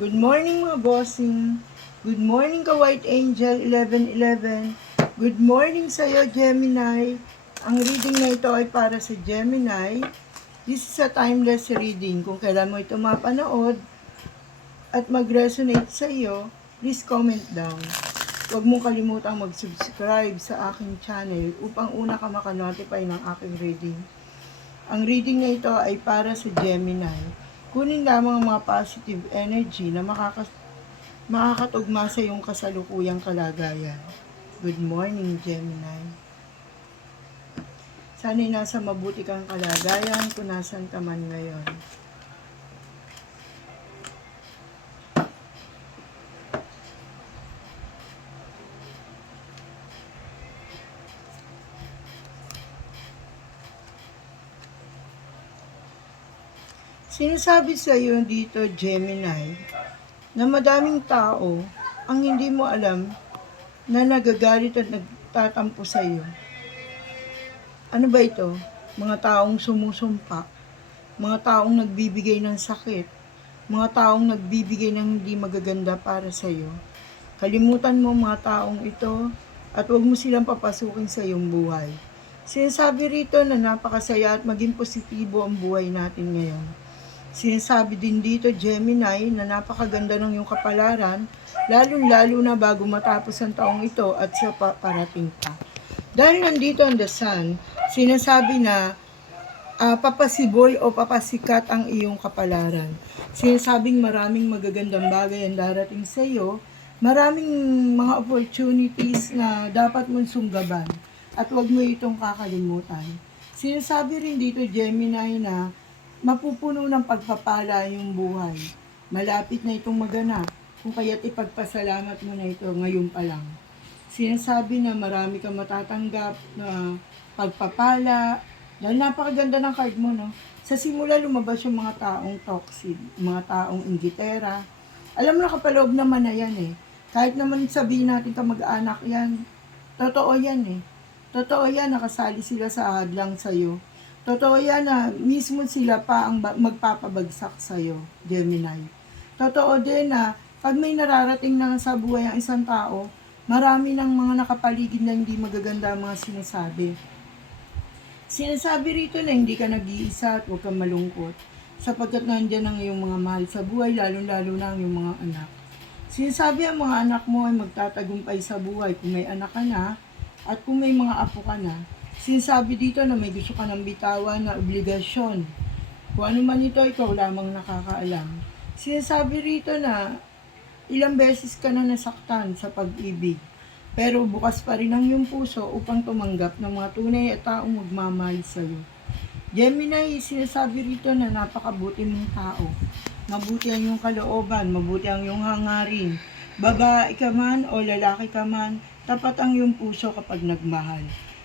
Good morning mga bossing. Good morning ka White Angel 1111. Good morning sa iyo Gemini. Ang reading na ito ay para sa Gemini. This is a timeless reading. Kung kailan mo ito mapanood at mag-resonate sa iyo, please comment down. Huwag mong kalimutang mag-subscribe sa aking channel upang una ka maka-notify ng aking reading. Ang reading na ito ay para sa Gemini. Kunin lamang ang mga positive energy na makakatugma sa iyong kasalukuyang kalagayan. Good morning, Gemini. Sana'y nasa mabuti kang kalagayan kung nasan ka man ngayon. Sinasabi sa iyo dito, Gemini, na madaming tao ang hindi mo alam na nagagalit at nagtatampo sa iyo. Ano ba ito? Mga taong sumusumpa, mga taong nagbibigay ng sakit, mga taong nagbibigay ng hindi magaganda para sa iyo. Kalimutan mo mga taong ito at huwag mo silang papasukin sa iyong buhay. Sinasabi rito na napakasaya at maging positibo ang buhay natin ngayon. Sinasabi din dito, Gemini, na napakaganda ng iyong kapalaran, lalo-lalo na bago matapos ang taong ito at siya parating pa. Dahil nandito ang The Sun, sinasabi na papasibol o papasikat ang iyong kapalaran. Sinasabing maraming magagandang bagay ang darating sa iyo, maraming mga opportunities na dapat mong sunggaban at huwag mo itong kakalimutan. Sinasabi rin dito, Gemini, na mapupuno ng pagpapala yung buhay. Malapit na itong maganap, kung kaya't ipagpasalamat mo na ito ngayon pa lang. Sinasabi na marami kang matatanggap na pagpapala, dahil napakaganda ng card mo, no? Sa simula lumabas yung mga taong toxic, mga taong inggitera. Alam mo, nakapaloob naman na yan eh. Kahit naman sabihin natin kamag-anak yan, totoo yan eh. Totoo yan, nakasali sila sa hadlang sa'yo. Totoo yan na mismo sila pa ang magpapabagsak sa'yo, Gemini. Totoo din na pag may nararating na sa buhay ang isang tao, marami ng mga nakapaligid na hindi magaganda ang mga sinasabi. Sinasabi rito na hindi ka nag-iisa at huwag kang malungkot, sapagkat nandiyan ang iyong mga mahal sa buhay, lalo-lalo na ang iyong mga anak. Sinasabi ang mga anak mo ay magtatagumpay sa buhay kung may anak ka na at kung may mga apo ka na. Sinasabi dito na may gusto ka ng bitawan na obligasyon. Kung ano man ito, ikaw lamang nakakaalam. Sinasabi rito na ilang beses ka na nasaktan sa pag-ibig, pero bukas pa rin ang iyong puso upang tumanggap ng mga tunay at taong magmamahal sa iyo. Gemini, sinasabi rito na napakabuti mong tao. Mabuti ang iyong kalooban, mabuti ang iyong hangarin. Babae ka man o lalaki ka man, tapat ang iyong puso kapag nagmahal.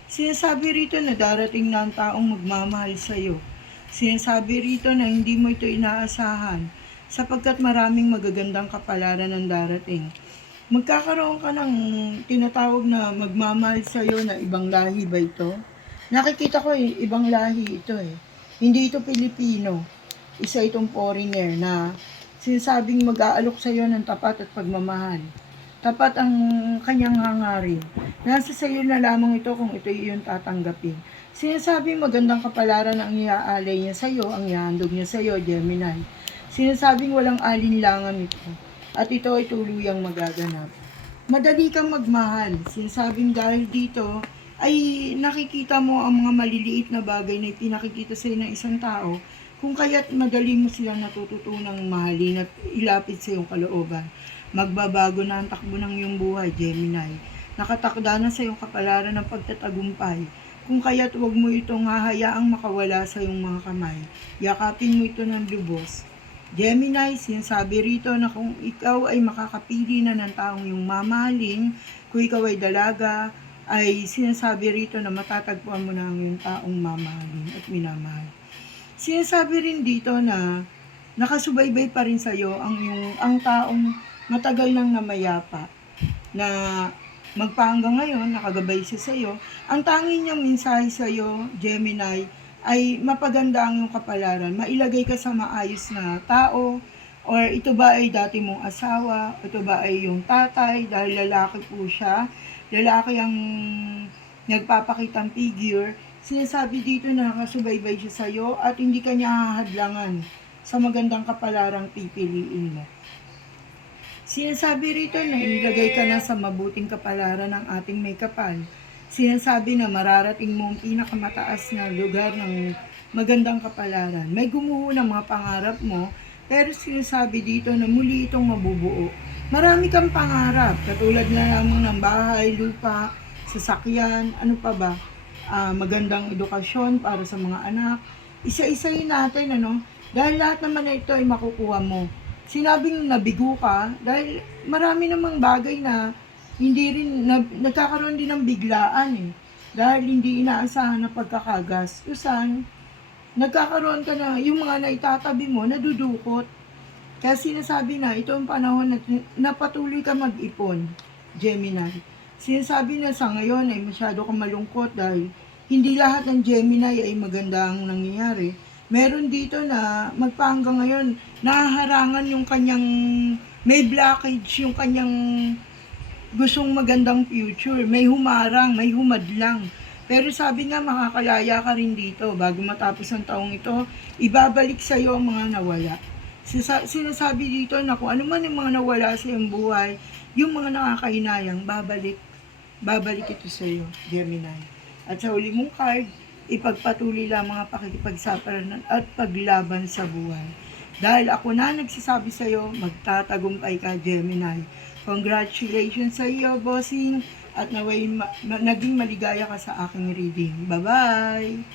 Sinasabi rito na darating na ang taong magmamahal sa iyo. Sinasabi rito na hindi mo ito inaasahan, sapagkat maraming magagandang kapalaran ang darating. Magkakaroon ka ng tinatawag na magmamahal sa iyo na ibang lahi ba ito? Nakikita ko ibang lahi ito eh. Hindi ito Pilipino. Isa itong foreigner na sinasabing mag-aalok sa iyo ng tapat at pagmamahal. Tapat ang kanyang hangarin. Nasa sa iyo na lamang ito kung ito iyong tatanggapin. Sinasabing magandang kapalaran ang iaalay niya sa iyo, ang ihandog niya sa iyo, Gemini. Sinasabing walang alinlangan ito, at ito ay tuluyang magaganap. Madali kang magmahal. Sinasabing dahil dito ay nakikita mo ang mga maliliit na bagay na ipinakikita sa iyo ng isang tao, kung kaya't madali mo silang natututunang mahalin at ilapit sa iyong kalooban. Magbabago na ang takbo ng iyong buhay, Gemini. Nakatakda na sa iyong kapalaran ng pagtatagumpay. Kung kaya't huwag mo itong hahayaang makawala sa iyong mga kamay. Yakapin mo ito ng lubos. Gemini, sinasabi rito na kung ikaw ay makakapili na ng taong iyong mamahalin, kung ikaw ay dalaga, ay sinasabi rito na matatagpuan mo na ang iyong taong mamahalin at minamahal. Sinasabi rin dito na nakasubaybay pa rin sa iyo ang taong matagal nang namayapa na magpahanggang ngayon, nakagabay siya sa iyo. Ang tanging niyang mensahe sa iyo, Gemini, ay mapaganda ang iyong kapalaran. Mailagay ka sa maayos na tao, Or ito ba ay dati mong asawa? Ito ba ay yung tatay? Dahil lalaki po siya. Lalaki ang nagpapakitang figure. Sinasabi dito na nakasubaybay siya sa'yo at hindi ka niya hahadlangan sa magandang kapalarang pipiliin mo. Sinasabi rito na ilagay ka na sa mabuting kapalaran ng ating may kapal. Sinasabi na mararating mo ang pinakamataas na lugar ng magandang kapalaran. May gumuho ng mga pangarap mo, pero sinasabi dito na muli itong mabubuo. Marami kang pangarap, katulad na lamang ng bahay, lupa, sasakyan, ano pa ba? Magandang edukasyon para sa mga anak. Isa-isahin natin, ano? Dahil lahat naman na ito ay makukuha mo. Sinabing nabigo ka dahil marami namang bagay na hindi rin nagkakaroon din ng biglaan eh. Dahil hindi inaasahan na pagkakagastusan, nagkakaroon ka na yung mga naitatabi mo nadudukot. Kaya sinasabi na ito ang panahon na patuloy ka mag-ipon, Gemini. Sinasabi na sa ngayon ay masyado kang malungkot dahil hindi lahat ng Gemini ay maganda ang nangyayari. Meron dito na magpahanggang ngayon, nahaharangan yung kanyang, may blockage yung kanyang gustong magandang future. May humarang, may humadlang. Pero sabi nga, makakalaya ka rin dito. Bago matapos ang taong ito, ibabalik sa iyo ang mga nawala. Sinasabi dito na kung ano man yung mga nawala sa iyong buhay, yung mga nakakahinayang, babalik ito sa iyo, Gemini. At sa huli mong card, ipagpatuloy lamang ang pakikipagsapalaran at paglaban sa buhay. Dahil ako na nagsasabi sa iyo, magtatagumpay ka, Gemini. Congratulations sa iyo, bossing, at naway naging maligaya ka sa aking reading. Bye-bye!